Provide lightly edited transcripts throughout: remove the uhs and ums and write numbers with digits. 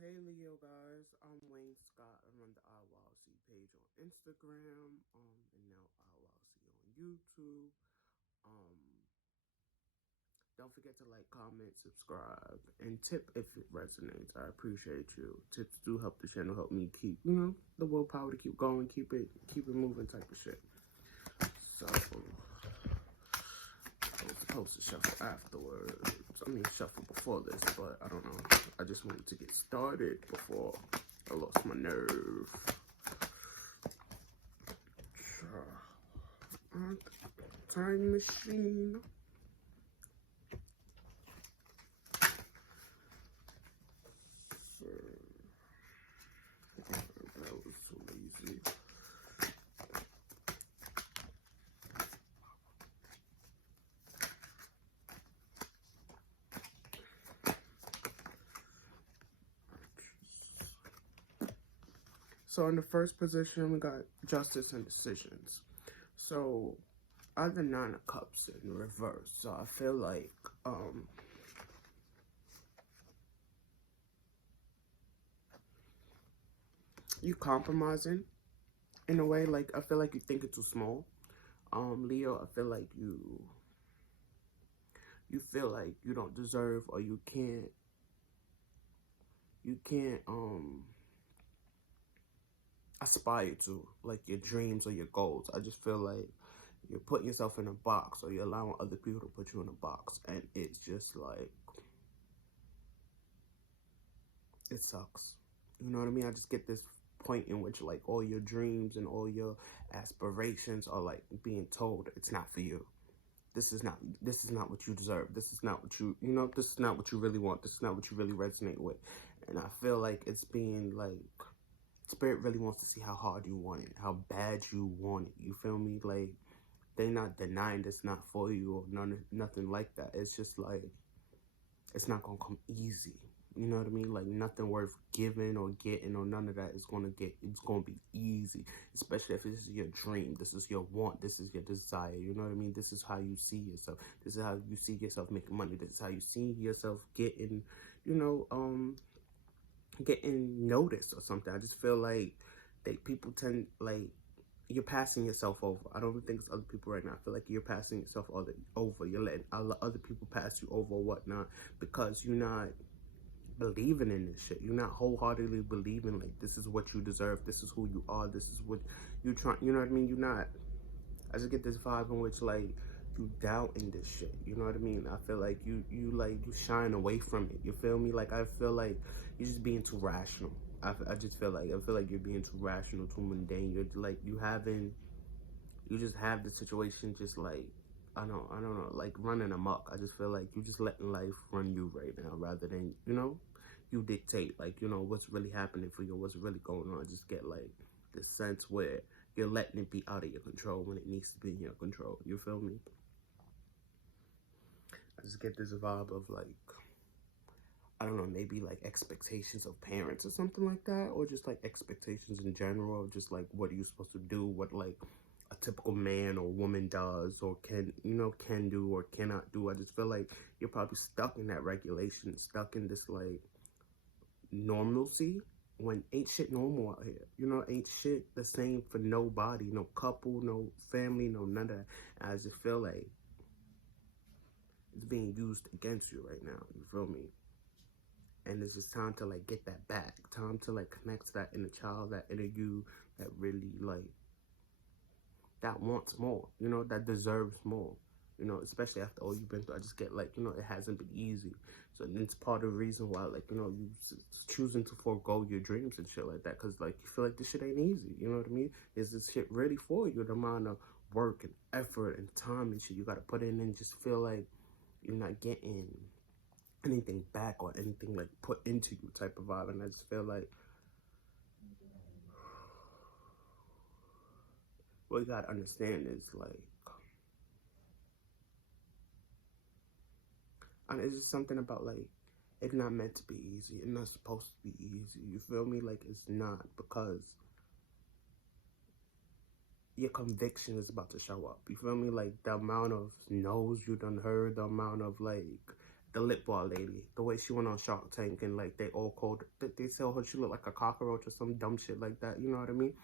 Hey Leo guys, I'm Wayne Scott. I run the IYLC page on Instagram, and now IYLC on YouTube. Um, don't forget to like, comment, subscribe, and tip if it resonates. I appreciate you. Tips do help the channel, help me keep, the willpower to keep going, keep it moving type of shit. So I was supposed to shuffle afterwards. I mean, shuffle before this, but I don't know. I just wanted to get started before I lost my nerve. Time machine. So, that was so lazy. So in the first position, we got justice and decisions. So I have the Nine of Cups in reverse. So I feel like you compromising in a way. Like I feel like you think it's too small. Leo, I feel like you feel like you don't deserve or you can't aspire to like your dreams or your goals. I just feel like you're putting yourself in a box or you're allowing other people to put you in a box, and it's just like it sucks. You know what I mean? I just get this point in which like all your dreams and all your aspirations are like being told it's not for you. This is not what you deserve. This is not what this is not what you really want. This is not what you really resonate with. And I feel like it's being like Spirit really wants to see how hard you want it, how bad you want it. You feel me? Like they not denying it's not for you or nothing like that. It's just like it's not gonna come easy. You know what I mean? Like nothing worth giving or getting or none of that is gonna it's gonna be easy. Especially if this is your dream, this is your want, this is your desire. You know what I mean? This is how you see yourself. This is how you see yourself making money. This is how you see yourself getting, getting noticed or something. I just feel like people tend like you're passing yourself over. I don't think it's other people right now. I feel like you're passing yourself over. You're letting other people pass you over or whatnot because you're not believing in this shit. You're not wholeheartedly believing like this is what you deserve. This is who you are. This is what you're trying. You know what I mean? You're not. I just get this vibe in which like you doubt in this shit. You know what I mean? I feel like you shine away from it. You feel me? Like I feel like you're just being too rational. I just feel like you're being too rational, too mundane. You're like you just have the situation just like I don't know, like running amok. I just feel like you just letting life run you right now rather than, you dictate like, what's really happening for you, what's really going on. I just get like the sense where you're letting it be out of your control when it needs to be in your control. You feel me? I just get this vibe of like, I don't know, maybe like expectations of parents or something like that, or just like expectations in general of just like what are you supposed to do, what like a typical man or woman does or can do or cannot do. I just feel like you're probably stuck in that regulation, stuck in this like normalcy when ain't shit normal out here. Ain't shit the same for nobody, no couple, no family, no none of that. I just feel like it's being used against you right now. You feel me? And it's just time to like get that back. Time to like connect to that inner child, that inner you that really like that wants more, that deserves more. Especially after all you've been through. I just get like, it hasn't been easy. So it's part of the reason why, like, you choosing to forego your dreams and shit like that. Cause like, you feel like this shit ain't easy. You know what I mean? Is this shit really for you? The amount of work and effort and time and shit you gotta put in and just feel like you're not getting anything back or anything like put into you type of vibe. And I just feel like what you gotta understand is like, and it's just something about like it's not meant to be easy. It's not supposed to be easy. You feel me? Like it's not, because your conviction is about to show up. You feel me? Like the amount of no's you done heard, the amount of like the lip bar lady, the way she went on Shark Tank and like they all called, they tell her she looked like a cockroach or some dumb shit like that. You know what I mean?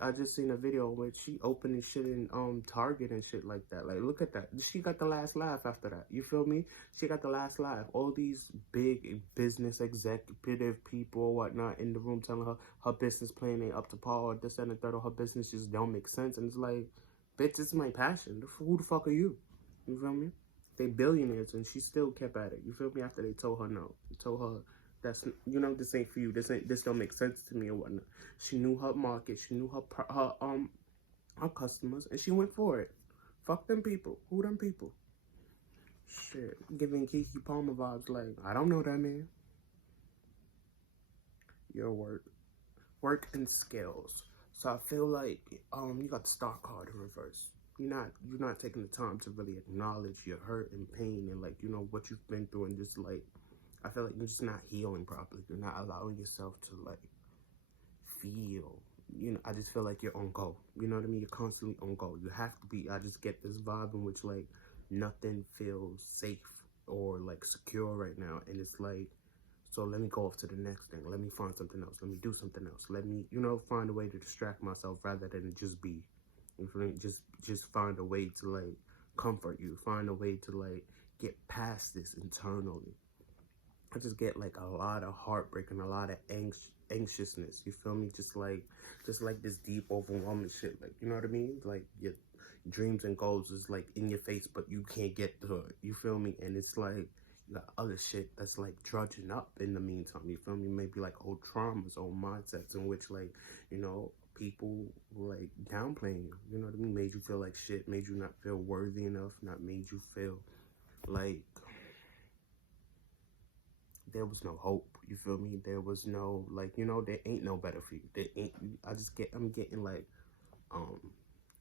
I just seen a video where she opening shit in Target and shit like that. Like, look at that. She got the last laugh after that. You feel me? She got the last laugh. All these big business executive people or whatnot in the room telling her her business plan ain't up to par, or this and the third, or her business just don't make sense. And it's like, bitch, this is my passion. Who the fuck are you? You feel me? They billionaires and she still kept at it. You feel me? After they told her no. They told her that's, you know, this ain't for you. This don't make sense to me or whatnot. She knew her market. She knew her customers, and she went for it. Fuck them people. Who them people? Shit, giving Kiki Palmer vibes. Like, I don't know that man. Your work and skills. So I feel like you got the star card in reverse. You're not taking the time to really acknowledge your hurt and pain and like, you know, what you've been through, and just like, I feel like you're just not healing properly. You're not allowing yourself to like feel. You know, I just feel like you're on go. You know what I mean? You're constantly on go. You have to be. I just get this vibe in which like nothing feels safe or like secure right now, and it's like, so let me go off to the next thing. Let me find something else. Let me do something else. Let me, you know, find a way to distract myself rather than just be. You feel me? Just find a way to like comfort you. Find a way to like get past this internally. I just get like a lot of heartbreak and a lot of anxiousness. You feel me? Just like this deep, overwhelming shit. Like, you know what I mean? Like your dreams and goals is like in your face, but you can't get to it. You feel me? And it's like you got other shit that's like drudging up in the meantime. You feel me? Maybe like old traumas, old mindsets in which like, you know, people like downplaying you. You know what I mean? Made you feel like shit. Made you not feel worthy enough. Not made you feel like there was no hope. You feel me? There was no, like, you know, there ain't no better for you. There ain't. I'm getting like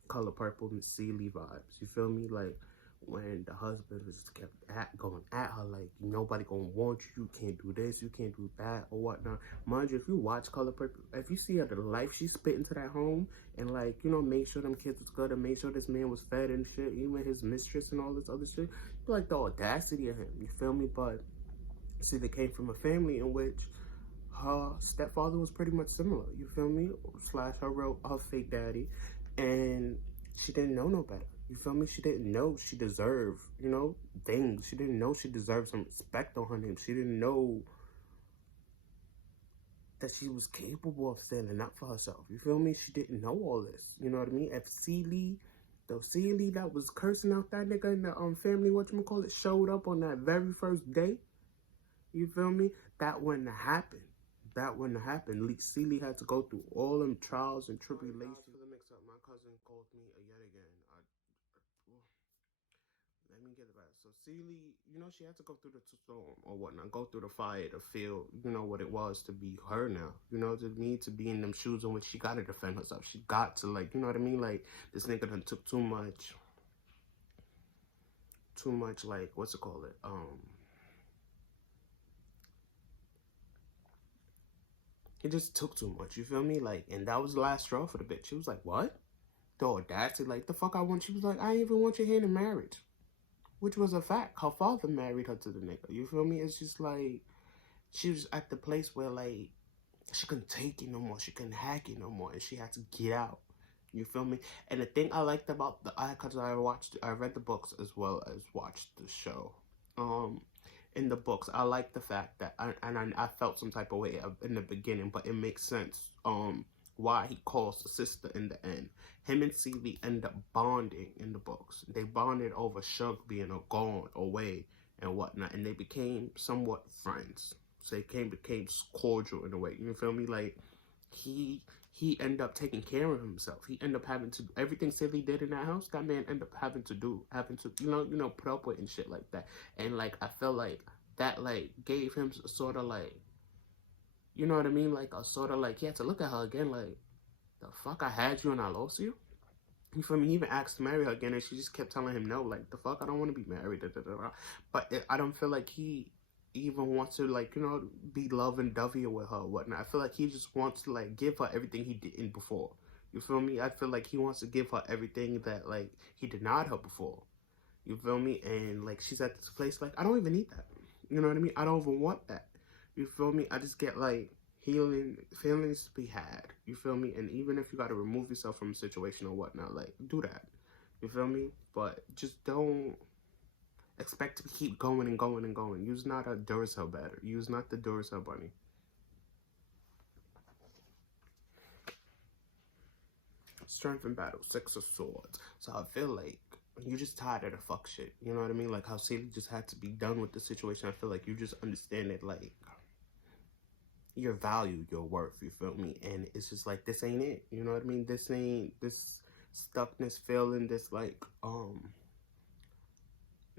Color Purple and Celie vibes. You feel me? Like when the husband was just kept going at her, like, nobody gonna want you. You can't do this. You can't do that or whatnot. Mind you, if you watch Color Purple, if you see her the life she spit into that home and like, you know, made sure them kids was good and made sure this man was fed and shit, even his mistress and all this other shit, like the audacity of him. You feel me? But see, they came from a family in which her stepfather was pretty much similar. You feel me? Slash her fake daddy, and she didn't know no better. You feel me? She didn't know she deserved, you know, things. She didn't know she deserved some respect on her name. She didn't know that she was capable of standing up for herself. You feel me? She didn't know all this. You know what I mean? If Celie that was cursing out that nigga in the family, whatchamacallit, showed up on that very first day, you feel me? That wouldn't have happened. That wouldn't have happened. Celie had to go through all them trials and tribulations. For the mix-up, my cousin called me yet again. Let me get it back. So Celie, you know, she had to go through the storm or whatnot, go through the fire to feel, you know, what it was to be her now. You know, to me, to be in them shoes in which she got to defend herself. She got to, like, you know what I mean? Like, this nigga done took too much, like, what's it called? It just took too much, you feel me? Like, and that was the last straw for the bitch. She was like, what? The audacity, like, the fuck I want? She was like, I didn't even want your hand in marriage. Which was a fact. Her father married her to the nigga. You feel me? It's just like, she was at the place where, like, she couldn't take it no more. She couldn't hack it no more. And she had to get out. You feel me? And the thing I liked about because I read the books as well as watched the show. In the books, I like the fact that I felt some type of way in the beginning, but it makes sense why he calls the sister in the end. Him and Celie end up bonding in the books. They bonded over Suge being gone away and whatnot, and they became somewhat friends. So they became cordial in a way. You feel me? Like he ended up taking care of himself. He ended up having to everything Celie did in that house. That man ended up having to you know put up with and shit like that. And like I felt like that like gave him sort of like, you know what I mean, like a sort of like he had to look at her again like, the fuck, I had you and I lost you. You feel me? He even asked to marry her again, and she just kept telling him no. Like, the fuck, I don't want to be married. But I don't feel like he even wants to, like, you know, be love and dovey with her or whatnot. I feel like he just wants to, like, give her everything he didn't before. You feel me? I feel like he wants to give her everything that, like, he denied her before. You feel me? And like she's at this place like I don't even need that. You know what I mean? I don't even want that. You feel me? I just get like healing feelings to be had. You feel me? And even if you gotta remove yourself from a situation or whatnot, like do that. You feel me? But just don't expect to keep going and going and going. You's not a Duracell battery. You's not the Duracell bunny. Strength in battle, Six of Swords. So I feel like you just tired of the fuck shit. You know what I mean? Like how Sadie just had to be done with the situation. I feel like you just understand it, like your value, your worth. You feel me? And it's just like this ain't it. You know what I mean? This ain't this stuckness feeling. This like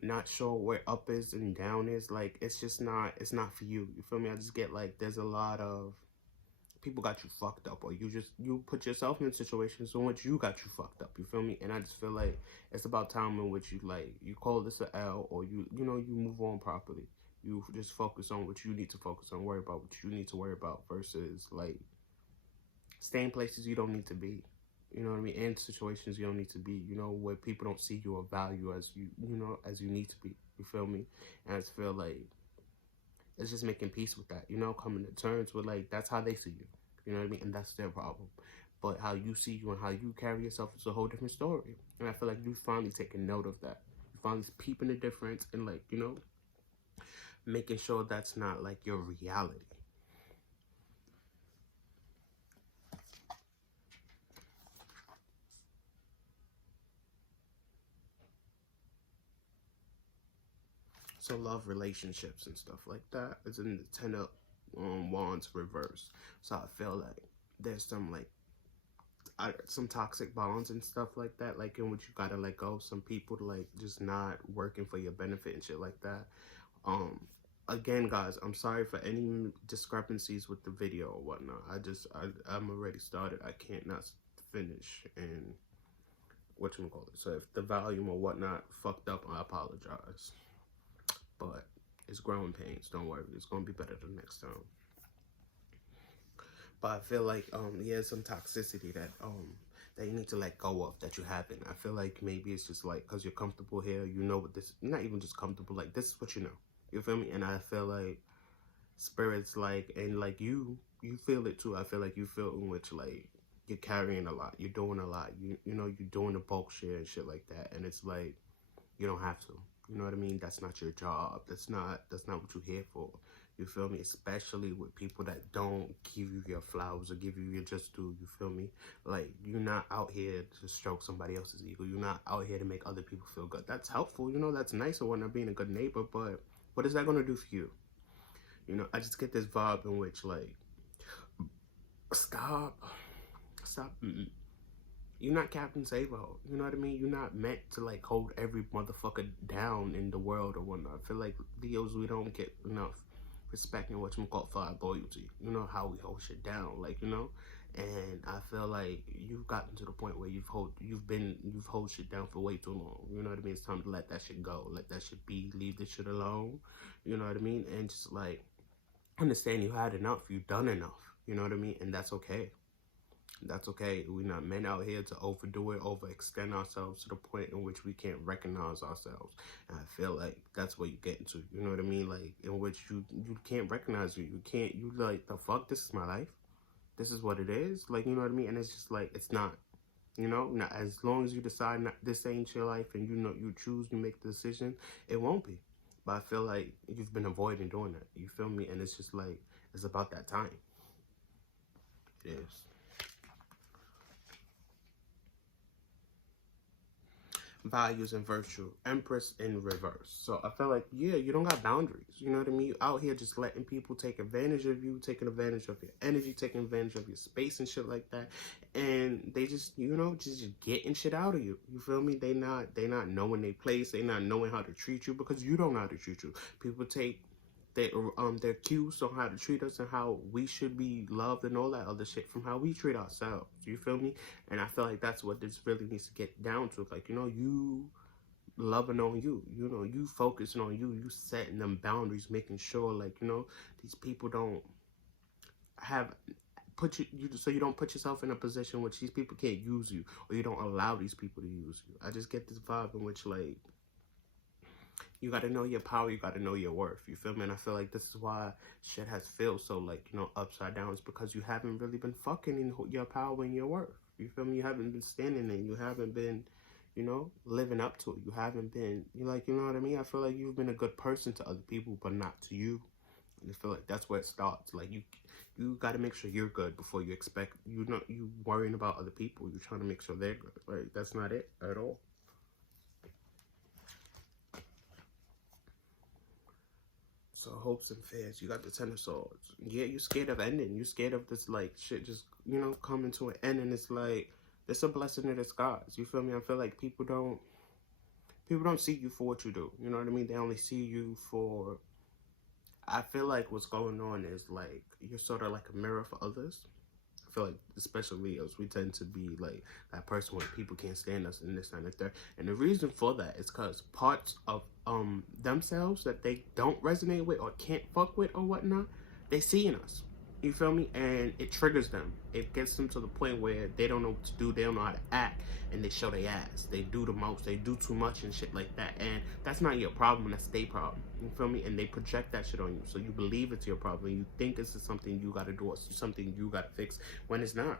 not sure where up is and down is. Like it's just not. It's not for you. You feel me? I just get like there's a lot of people got you fucked up, or you put yourself in situations in which you got you fucked up. You feel me? And I just feel like it's about time in which you like you call this a L, or you know you move on properly. You just focus on what you need to focus on, worry about what you need to worry about, versus like staying places you don't need to be. You know what I mean? In situations you don't need to be. You know, where people don't see your value as you know as you need to be. You feel me? And I just feel like it's just making peace with that, you know, coming to terms with like that's how they see you. You know what I mean? And that's their problem. But how you see you and how you carry yourself is a whole different story. And I feel like you finally taking note of that. You finally peeping the difference and like, you know, making sure that's not like your reality. So love, relationships and stuff like that is in the Ten of Wands reverse. So I feel like there's some toxic bonds and stuff like that, like in which you gotta let go of some people to like just not working for your benefit and shit like that. Um, Again, guys, I'm sorry for any discrepancies with the video or whatnot. I'm already started. I can't not finish and whatchamacallit. So if the volume or whatnot fucked up, I apologize. But it's growing pains. Don't worry, it's gonna be better the next time. But I feel like yeah, some toxicity that you need to let go of that you haven't. I feel like maybe it's just like because you're comfortable here, you know what this. Not even just comfortable, like this is what you know. You feel me? And I feel like spirits like and like you feel it too. I feel like you feel in which like you're carrying a lot, you're doing a lot. You know you're doing the bulk share and shit like that, and it's like you don't have to. You know what I mean? That's not your job. That's not what you're here for. You feel me? Especially with people that don't give you your flowers or give you your just due. You feel me? Like you're not out here to stroke somebody else's ego. You're not out here to make other people feel good. That's helpful. You know, that's nice or whatnot, being a good neighbor. But what is that gonna do for you? You know, I just get this vibe in which like stop. You're not Captain Savo. You know what I mean? You're not meant to like hold every motherfucker down in the world or whatnot. I feel like Leos, we don't get enough respect and whatchamacallit for our loyalty. You know how we hold shit down, like, you know? And I feel like you've gotten to the point where you've hold shit down for way too long. You know what I mean? It's time to let that shit go. Let that shit be. Leave this shit alone. You know what I mean? And just like understand you had enough. You've done enough. You know what I mean? And that's okay. That's okay. We're not men out here to overdo it, overextend ourselves to the point in which we can't recognize ourselves. And I feel like that's what you get into. You know what I mean? Like in which you can't recognize you. You can't. You like the fuck. This is my life. This is what it is. Like you know what I mean? And it's just like it's not. You know, not as long as you decide not, this ain't your life, and you know you choose, you make the decision. It won't be. But I feel like you've been avoiding doing that. You feel me? And it's just like it's about that time. It is. Values and virtue, Empress in reverse. So I feel like, yeah, you don't got boundaries. You know what I mean? You out here just letting people take advantage of you, taking advantage of your energy, taking advantage of your space and shit like that. And they just, you know, just getting shit out of you. You feel me? They not knowing their place. They not knowing how to treat you because you don't know how to treat you. People take their cues on how to treat us and how we should be loved and all that other shit from how we treat ourselves. You feel me? And I feel like that's what this really needs to get down to. Like, you know, you loving on you. You know, you focusing on you. You setting them boundaries, making sure, like, you know, these people don't have so you don't put yourself in a position which these people can't use you, or you don't allow these people to use you. I just get this vibe in which like You got to know your power. You got to know your worth. You feel me? And I feel like this is why shit has felt so, like, you know, upside down. It's because you haven't really been fucking in your power and your worth. You feel me? You haven't been standing in. You haven't been, you know, living up to it. You haven't been, you like, you know what I mean? I feel like you've been a good person to other people, but not to you. And I feel like that's where it starts. Like, you got to make sure you're good before you expect, you worrying about other people. You're trying to make sure they're good. Like, that's not it at all. So hopes and fears. You got the Ten of Swords. Yeah, you scared of ending. You scared of this, like, shit just, you know, coming to an end. And it's like, it's a blessing in disguise. You feel me? I feel like people don't see you for what you do. You know what I mean? They only see you for, I feel like what's going on is, like, you're sort of like a mirror for others. I feel like, especially Leos, we tend to be like that person where people can't stand us and this and that. And the reason for that is because parts of themselves that they don't resonate with or can't fuck with or whatnot, they see in us. You feel me? And it triggers them. It gets them to the point where they don't know what to do. They don't know how to act, and they show their ass. They do the most. They do too much and shit like that. And that's not your problem. That's their problem. You feel me? And they project that shit on you. So you believe it's your problem. You think this is something you got to do or something you got to fix when it's not.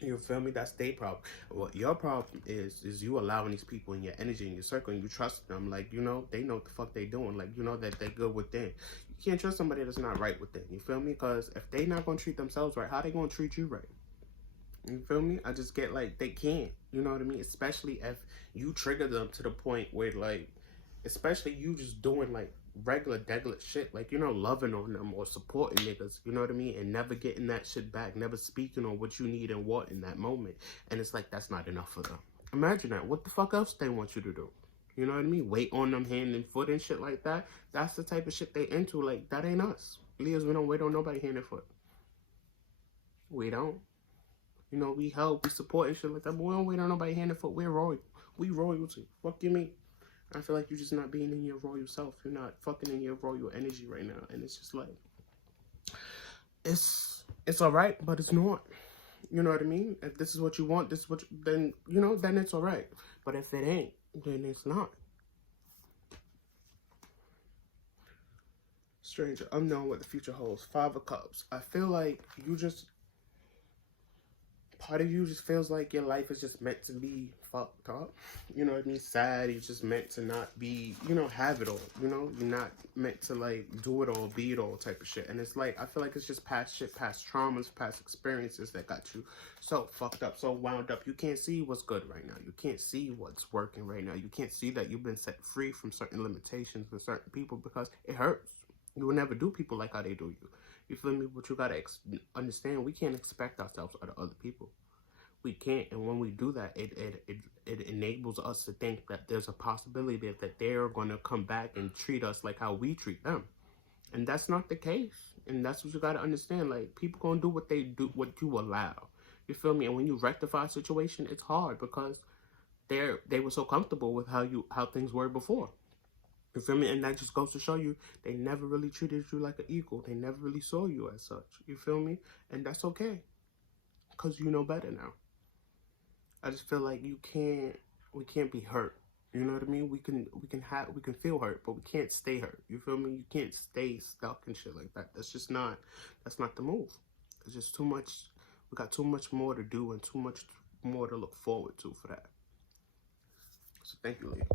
You feel me? That's their problem. What your problem is you allowing these people in your energy, in your circle, and you trust them. Like, you know, they know what the fuck they doing. Like, you know that they're good within. You can't trust somebody that's not right within. You feel me? Because if they not going to treat themselves right, how they going to treat you right? You feel me? I just get like, they can't. You know what I mean? Especially if you trigger them to the point where, like, especially you just doing like regular degular shit, like, you know, loving on them or supporting niggas, you know what I mean, and never getting that shit back, never speaking on what you need and what in that moment. And it's like, that's not enough for them. Imagine that. What the fuck else they want you to do? You know what I mean? Wait on them hand and foot and shit like that. That's the type of shit they into. Like, that ain't us. Leos, we don't wait on nobody hand and foot. We don't. You know, we help, we support and shit like that, but we don't wait on nobody hand and foot. We're royal. We royalty. Fuck you mean? I feel like you're just not being in your royal self. You're not fucking in your royal energy right now. And it's just like, it's all right, but it's not. You know what I mean? If this is what you want, this is what then, you know, then it's all right. But if it ain't, then it's not. Stranger, unknown what the future holds. Five of Cups. I feel like you just, part of you just feels like your life is just meant to be fucked up. You know what I mean? Sad. You're just meant to not be, you know, have it all. You know, you're not meant to like do it all, be it all type of shit. And it's like, I feel like it's just past shit, past traumas, past experiences that got you so fucked up, so wound up. You can't see what's good right now. You can't see what's working right now. You can't see that you've been set free from certain limitations with certain people because it hurts. You will never do people like how they do you. You feel me? But you gotta understand, we can't expect ourselves out of other people. We can't, and when we do that, it enables us to think that there's a possibility that they're gonna come back and treat us like how we treat them, and that's not the case. And that's what you gotta understand. Like, people gonna do what they do, what you allow. You feel me? And when you rectify a situation, it's hard because they were so comfortable with how things were before. You feel me? And that just goes to show you they never really treated you like an equal. They never really saw you as such. You feel me? And that's okay, because you know better now. I just feel like we can't be hurt. You know what I mean? We can feel hurt, but we can't stay hurt. You feel me? You can't stay stuck and shit like that. That's not the move. It's just too much. We got too much more to do and too much more to look forward to for that. So thank you, ladies.